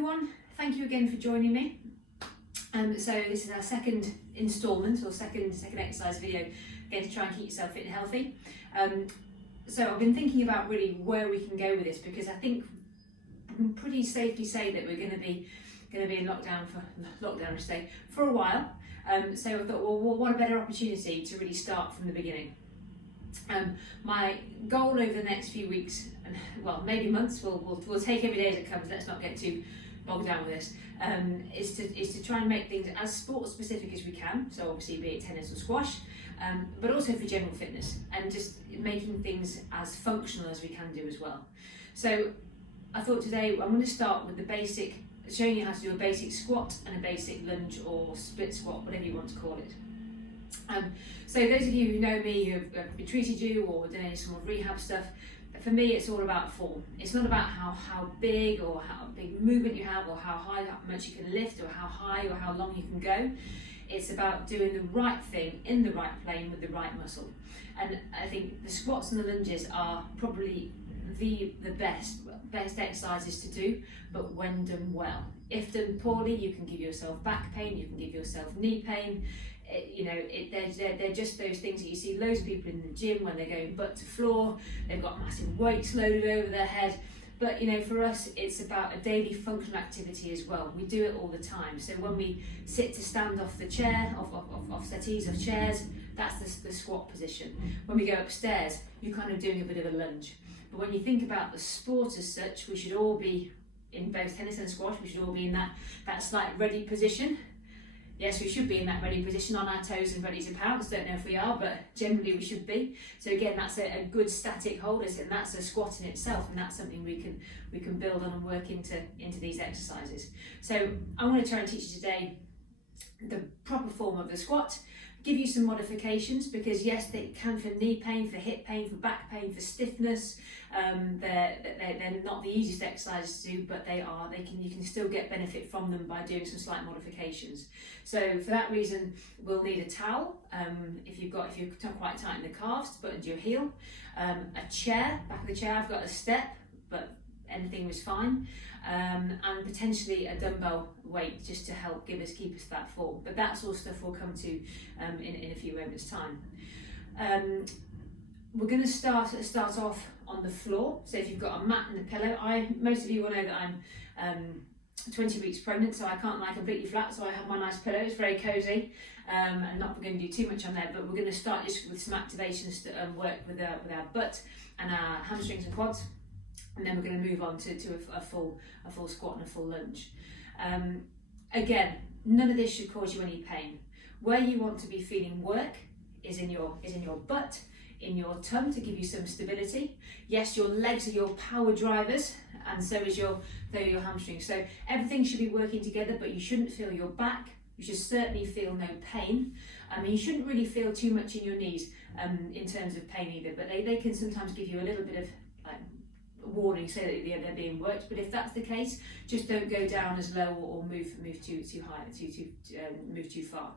everyone, thank you again for joining me. So this is our second instalment or second exercise video, again to try and keep yourself fit and healthy. So I've been thinking about really where we can go with this, because I think I can pretty safely say that we're going to be in lockdown for a while. So I thought, well, what a better opportunity to really start from the beginning. My goal over the next few weeks, and well, maybe months, we'll take every day as it comes, let's not get too bogged down with this, is to try and make things as sport specific as we can, so obviously be it tennis or squash, but also for general fitness, and just making things as functional as we can do as well. So I thought today I'm going to start with the basic, showing you how to do a basic squat and a basic lunge or split squat, whatever you want to call it. So those of you who know me, who have been treated you or done any sort of rehab stuff, for me it's all about form. It's not about how big or how big movement you have, or how much you can lift, or how high or how long you can go. It's about doing the right thing in the right plane with the right muscle. And I think the squats and the lunges are probably the best exercises to do, but when done well. If done poorly, you can give yourself back pain, you can give yourself knee pain. They're just those things that you see loads of people in the gym when they're going butt to floor, they've got massive weights loaded over their head. But for us, it's about a daily functional activity as well. We do it all the time. So when we sit to stand off the chair, off settees, of chairs, that's the squat position. When we go upstairs, you're kind of doing a bit of a lunge. But when you think about the sport as such, we should all be, in both tennis and squash, we should all be in that slight ready position. Yes, we should be in that ready position, on our toes and ready to pounce. Don't know if we are, but generally we should be. So again, that's a good static hold, and that's a squat in itself, and that's something we can build on and work into these exercises. So I'm going to try and teach you today the proper form of the squat, give you some modifications, because yes, they can for knee pain, for hip pain, for back pain, for stiffness. They're not the easiest exercises to do, but you can still get benefit from them by doing some slight modifications. So for that reason, we'll need a towel, if you're not quite tight in the calves, to put under your heel, a chair, back of the chair. I've got a step, but anything was fine, and potentially a dumbbell weight just to help keep us that form. But that's all stuff we'll come to in a few moments' time. We're going to start off on the floor. So if you've got a mat and a pillow, most of you will know that I'm 20 weeks pregnant, so I can't lie completely flat, so I have my nice pillow. It's very cozy, and not going to do too much on there, but we're going to start just with some activations to work with our butt and our hamstrings and quads, and then we're going to move on to a full squat and a full lunge. Again, none of this should cause you any pain. Where you want to be feeling work is in your butt, in your tum, to give you some stability. Yes, your legs are your power drivers, and so is your hamstrings. So everything should be working together, but you shouldn't feel your back. You should certainly feel no pain. You shouldn't really feel too much in your knees in terms of pain either, but they can sometimes give you a little bit of warning, so that they're being worked. But if that's the case, just don't go down as low or move too high, move too far.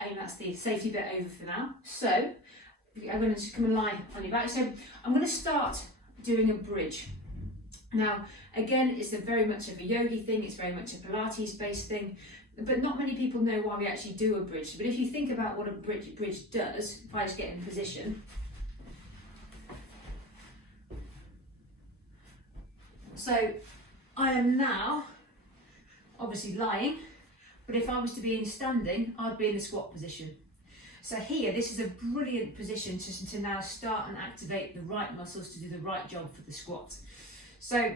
And that's the safety bit over for now. So I'm going to just come and lie on your back. So I'm going to start doing a bridge. Now, again, it's very much of a yogi thing. It's very much a Pilates based thing, but not many people know why we actually do a bridge. But if you think about what a bridge does, if I just get in position. So I am now obviously lying, but if I was to be in standing, I'd be in the squat position. So here, this is a brilliant position to now start and activate the right muscles to do the right job for the squat. So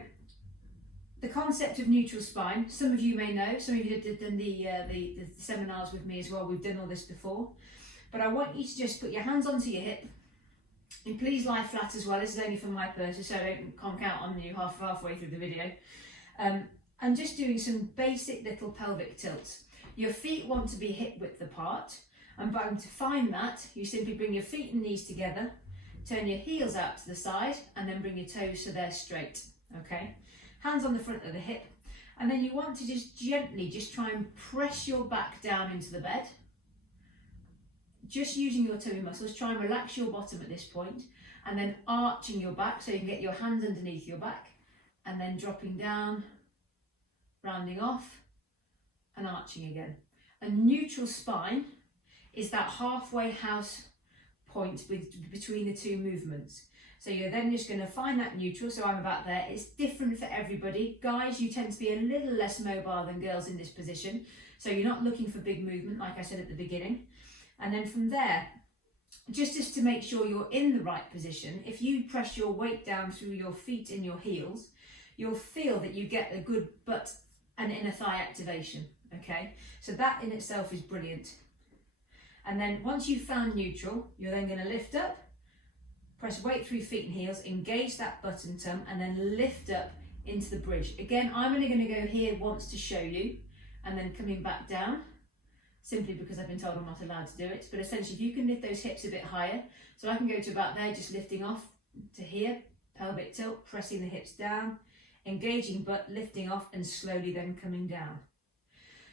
the concept of neutral spine, some of you may know, some of you did the seminars with me as well, we've done all this before. But I want you to just put your hands onto your hip, and please lie flat as well. This is only for my purpose, so I don't conk out on you halfway through the video. I'm just doing some basic little pelvic tilts. Your feet want to be hip width apart, and to find that, you simply bring your feet and knees together, turn your heels out to the side, and then bring your toes so they're straight, okay? Hands on the front of the hip, and then you want to just gently try and press your back down into the bed. Just using your tummy muscles, try and relax your bottom at this point, and then arching your back so you can get your hands underneath your back, and then dropping down, rounding off and arching again. A neutral spine is that halfway house point between the two movements. So you're then just going to find that neutral, so I'm about there. It's different for everybody. Guys, you tend to be a little less mobile than girls in this position, so you're not looking for big movement like I said at the beginning. And then from there, just to make sure you're in the right position, if you press your weight down through your feet and your heels, you'll feel that you get a good butt and inner thigh activation, okay? So that in itself is brilliant. And then once you've found neutral, you're then going to lift up, press weight through feet and heels, engage that butt and tum, and then lift up into the bridge. Again, I'm only going to go here once to show you, and then coming back down, simply because I've been told I'm not allowed to do it. But essentially, if you can lift those hips a bit higher, so I can go to about there, just lifting off to here, pelvic tilt, pressing the hips down, engaging butt, lifting off, and slowly then coming down.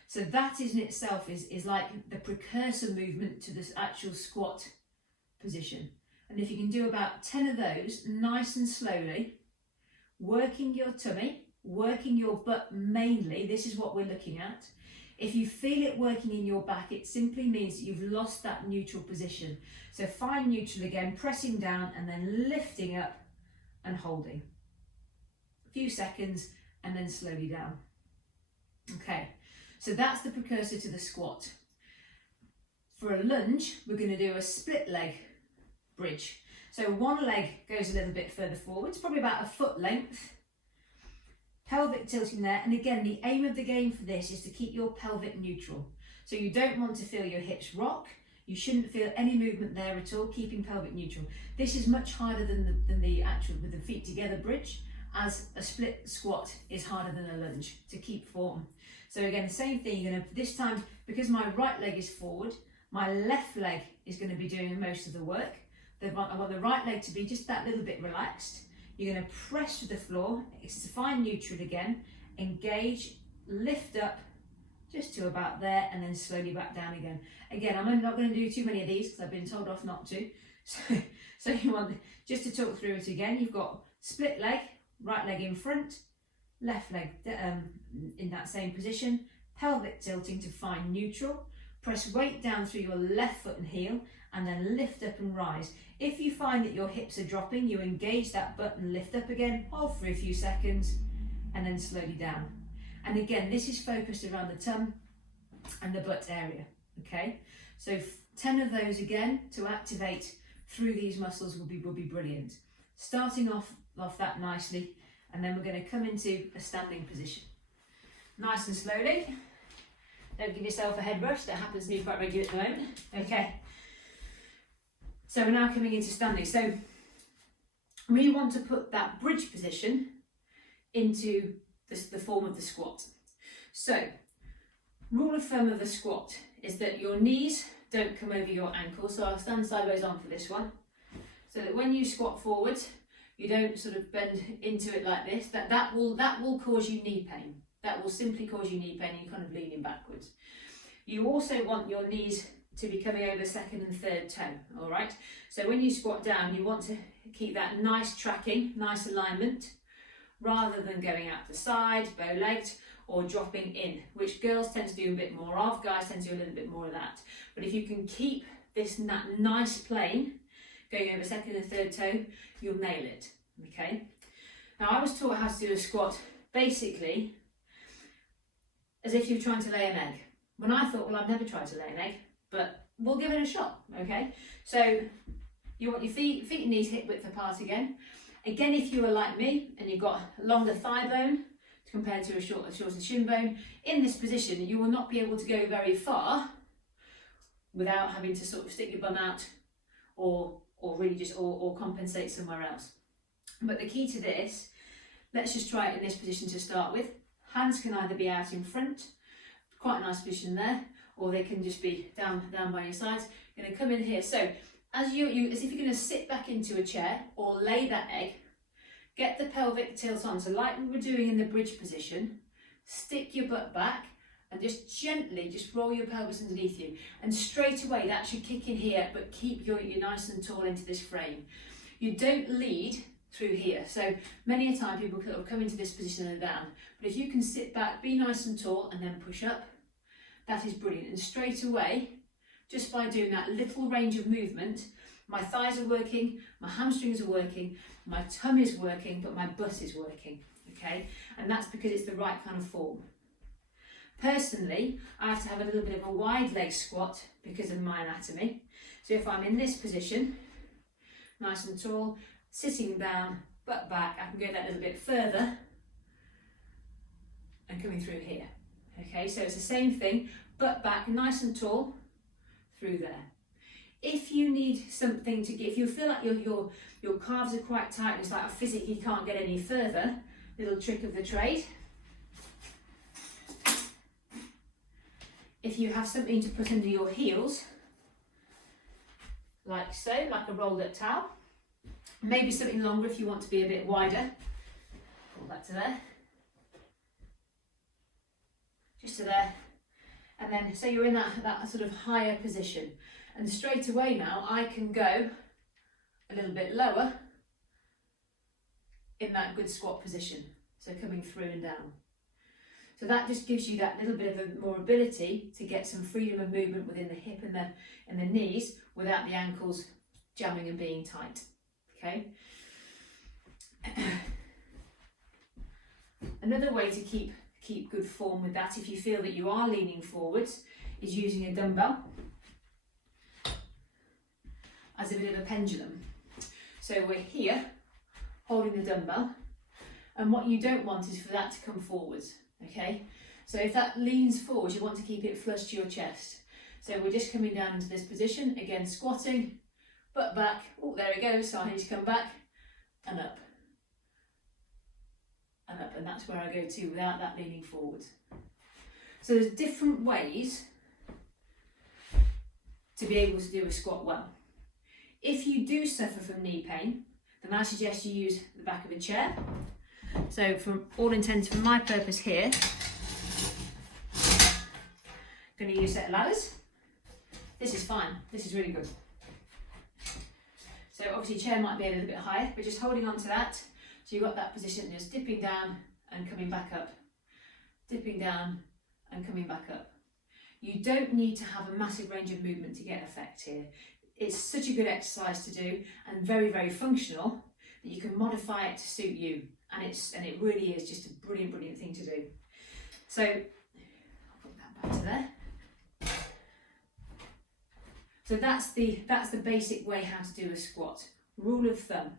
So that in itself is like the precursor movement to this actual squat position. And if you can do about 10 of those nice and slowly, working your tummy, working your butt mainly, this is what we're looking at. If you feel it working in your back, it simply means that you've lost that neutral position. So find neutral again, pressing down and then lifting up and holding. A few seconds and then slowly down. Okay, so that's the precursor to the squat. For a lunge, we're going to do a split leg bridge. So one leg goes a little bit further forward, it's probably about a foot length. Pelvic tilting there, and again the aim of the game for this is to keep your pelvic neutral. So you don't want to feel your hips rock, you shouldn't feel any movement there at all, keeping pelvic neutral. This is much harder than the actual with the feet together bridge, as a split squat is harder than a lunge to keep form. So again, the same thing, you're going to, this time, because my right leg is forward, my left leg is going to be doing most of the work. I want the right leg to be just that little bit relaxed. You're going to press to the floor, it's to find neutral again, engage, lift up just to about there, and then slowly back down again. Again, I'm not going to do too many of these because I've been told off not to. So you want, just to talk through it again, you've got split leg, right leg in front, left leg in that same position, pelvic tilting to find neutral, press weight down through your left foot and heel, and then lift up and rise. If you find that your hips are dropping, you engage that butt and lift up again, hold for a few seconds, and then slowly down. And again, this is focused around the tum and the butt area, okay? So 10 of those again to activate through these muscles will be brilliant. Starting off that nicely, and then we're going to come into a standing position. Nice and slowly. Don't give yourself a head rush, that happens to me quite regularly at the moment, okay? So we're now coming into standing. So we want to put that bridge position into the form of the squat. So rule of thumb of the squat is that your knees don't come over your ankles. So I'll stand sideways on for this one. So that when you squat forward, you don't sort of bend into it like this. That will cause you knee pain. That will simply cause you knee pain and you're kind of leaning backwards. You also want your knees to be coming over second and third toe, all right? So when you squat down, you want to keep that nice tracking, nice alignment, rather than going out the side, bow-legged, or dropping in, which girls tend to do a bit more of, guys tend to do a little bit more of that. But if you can keep that nice plane, going over second and third toe, you'll nail it, okay? Now, I was taught how to do a squat, basically, as if you're trying to lay an egg. When I thought, well, I've never tried to lay an egg, but we'll give it a shot, okay? So you want your feet and knees hip width apart again. Again, if you are like me and you've got a longer thigh bone compared to a shorter shin bone, in this position you will not be able to go very far without having to sort of stick your bum out or really just or compensate somewhere else. But the key to this, let's just try it in this position to start with. Hands can either be out in front, quite a nice position there, or they can just be down by your sides. You're going to come in here. So as if you're going to sit back into a chair or lay that egg, get the pelvic tilt on. So like we were doing in the bridge position, stick your butt back and just gently just roll your pelvis underneath you. And straight away that should kick in here, but keep your nice and tall into this frame. You don't lead through here. So many a time people come into this position and down, but if you can sit back, be nice and tall, and then push up, that is brilliant. And straight away, just by doing that little range of movement, my thighs are working, my hamstrings are working, my tummy is working, but my butt is working, okay? And that's because it's the right kind of form. Personally, I have to have a little bit of a wide leg squat because of my anatomy. So if I'm in this position, nice and tall, sitting down, butt back, I can go that a little bit further and coming through here. Okay, so it's the same thing, butt back, nice and tall, through there. If you need something to get, if you feel like your calves are quite tight and it's like I physically can't get any further, little trick of the trade. If you have something to put under your heels, like so, like a rolled up towel, maybe something longer if you want to be a bit wider, pull that to there, just to there, and then so you're in that sort of higher position, and straight away now I can go a little bit lower in that good squat position, so coming through and down. So that just gives you that little bit of more ability to get some freedom of movement within the hip and the knees without the ankles jamming and being tight. Okay. Another way to keep good form with that, if you feel that you are leaning forwards, is using a dumbbell as a bit of a pendulum. So we're here holding the dumbbell, and what you don't want is for that to come forwards. Okay, so if that leans forward, you want to keep it flush to your chest. So we're just coming down into this position, again squatting, butt back, oh there it goes, so I need to come back, and up, and that's where I go to without that leaning forwards. So there's different ways to be able to do a squat well. If you do suffer from knee pain, then I suggest you use the back of a chair. So for all intents, for my purpose here, I'm going to use a set of ladders. This is fine, this is really good. So obviously chair might be a little bit higher, but just holding on to that, so you've got that position, just dipping down and coming back up, dipping down and coming back up. You don't need to have a massive range of movement to get effect here. It's such a good exercise to do and very, very functional that you can modify it to suit you. And it really is just a brilliant, brilliant thing to do. So I'll put that back to there. So that's the basic way how to do a squat. Rule of thumb: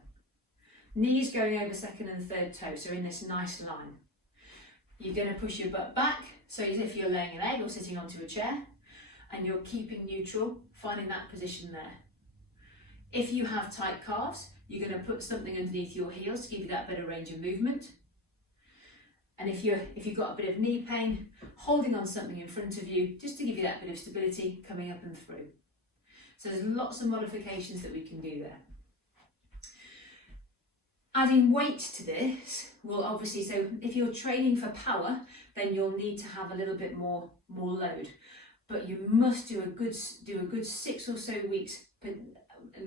knees going over second and third toe, so in this nice line. You're going to push your butt back, so as if you're laying an egg or sitting onto a chair, and you're keeping neutral, finding that position there. If you have tight calves, you're going to put something underneath your heels to give you that better range of movement. And if you've got a bit of knee pain, holding on something in front of you just to give you that bit of stability coming up and through. So there's lots of modifications that we can do there. Adding weight to this will obviously, so if you're training for power, then you'll need to have a little bit more load. But you must do a good 6 or so weeks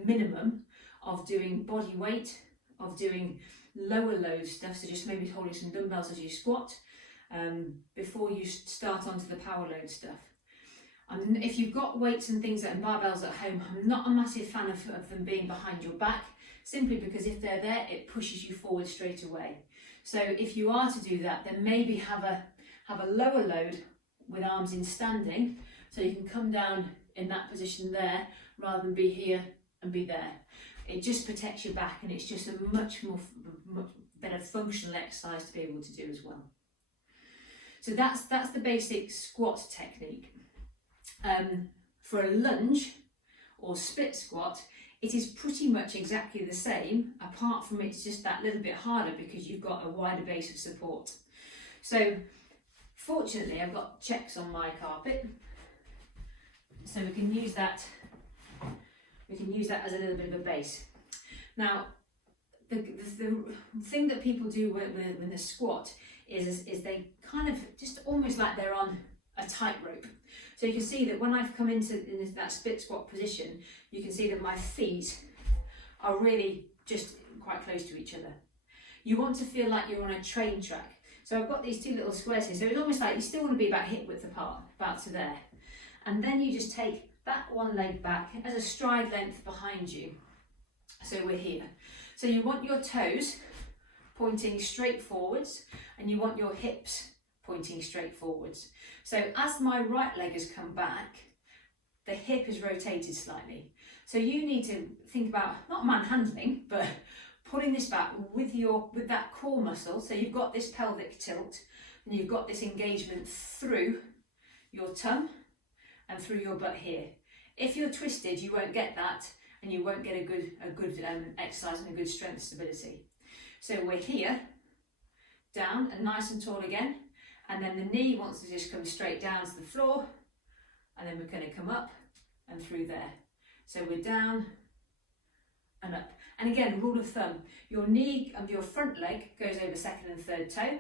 minimum of doing body weight, of doing lower load stuff, so just maybe holding some dumbbells as you squat, before you start onto the power load stuff. And if you've got weights and things and barbells at home, I'm not a massive fan of them being behind your back, simply because if they're there, it pushes you forward straight away. So if you are to do that, then maybe have a lower load with arms in standing, so you can come down in that position there rather than be here and be there. It just protects your back, and it's just a much better functional exercise to be able to do as well. So that's the basic squat technique. For a lunge or split squat, it is pretty much exactly the same, apart from it's just that little bit harder because you've got a wider base of support. So fortunately, I've got checks on my carpet, so we can use that. We can use that as a little bit of a base. Now, the thing that people do when they squat is they kind of just almost like they're on a tightrope. So you can see that when I've come into that split squat position, you can see that my feet are really just quite close to each other. You want to feel like you're on a train track. So I've got these two little squares here, so it's almost like you still want to be about hip width apart, about to there. And then you just take that one leg back as a stride length behind you. So we're here. So you want your toes pointing straight forwards, and you want your hips pointing straight forwards. So as my right leg has come back, the hip is rotated slightly. So you need to think about, not manhandling, but pulling this back with that core muscle. So you've got this pelvic tilt, and you've got this engagement through your tum and through your butt here. If you're twisted, you won't get that, and you won't get a good exercise and a good strength stability. So we're here, down and nice and tall again, and then the knee wants to just come straight down to the floor, and then we're going to come up and through there. So we're down and up. And again, rule of thumb, your knee of your front leg goes over second and third toe.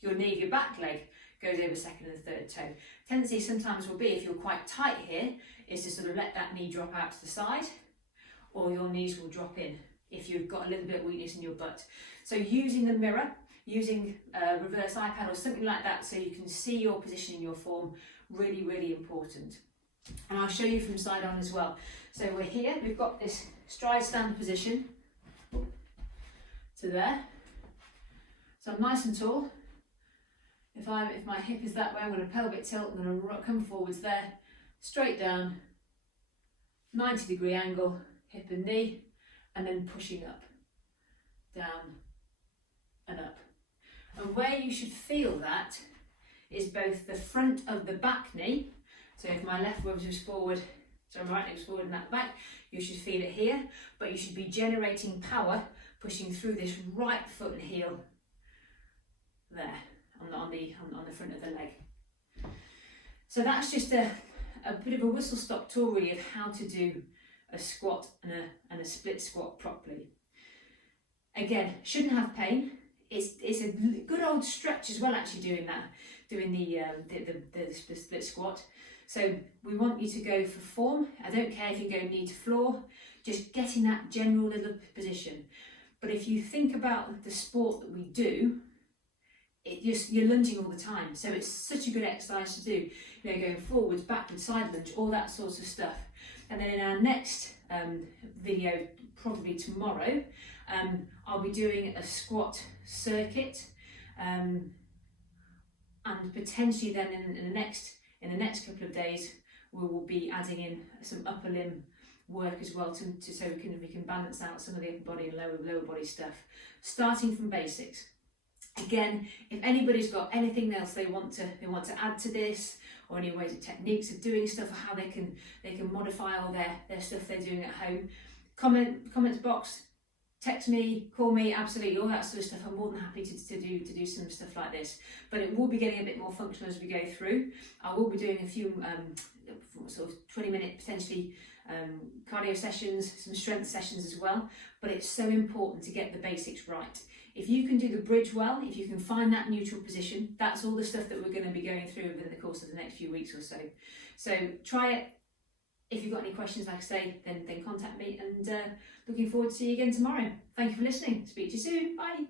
Your knee of your back leg goes over second and third toe. Tendency sometimes will be, if you're quite tight here, is to sort of let that knee drop out to the side, or your knees will drop in if you've got a little bit of weakness in your butt. So using the mirror, using a reverse iPad or something like that so you can see your position in your form, really, really important. And I'll show you from side on as well. So we're here, we've got this stride stand position to there. So I'm nice and tall. If my hip is that way, I'm going to pelvic tilt, I'm going to come forwards there, straight down, 90-degree angle, hip and knee, and then pushing up, down and up. And where you should feel that is both the front of the back knee. So if my left ribs is forward, so my right leg's forward and that back, you should feel it here, but you should be generating power, pushing through this right foot and heel there, on the front of the leg. So that's just a bit of a whistle stop tour really of how to do a squat and a split squat properly. Again, shouldn't have pain. It's a good old stretch as well, actually, doing the split squat. So we want you to go for form. I don't care if you go knee to floor, just get in that general little position. But if you think about the sport that we do, you're lunging all the time, so it's such a good exercise to do. Going forwards, backwards, side lunge, all that sort of stuff. And then in our next video, probably tomorrow, I'll be doing a squat circuit, and potentially then in the next couple of days we will be adding in some upper limb work as well, so we can balance out some of the upper body and lower body stuff, starting from basics. Again, if anybody's got anything else they want to add to this, or any ways of techniques of doing stuff, or how they can modify all their stuff they're doing at home, comments box, text me, call me, absolutely, all that sort of stuff. I'm more than happy to do some stuff like this, but it will be getting a bit more functional as we go through. I will be doing a few sort of 20-minute potentially cardio sessions, some strength sessions as well, but it's so important to get the basics right. If you can do the bridge well, if you can find that neutral position, that's all the stuff that we're going to be going through over the course of the next few weeks or so. So try it. If you've got any questions, like I say, then contact me, and looking forward to see you again tomorrow. Thank you for listening. Speak to you soon. Bye.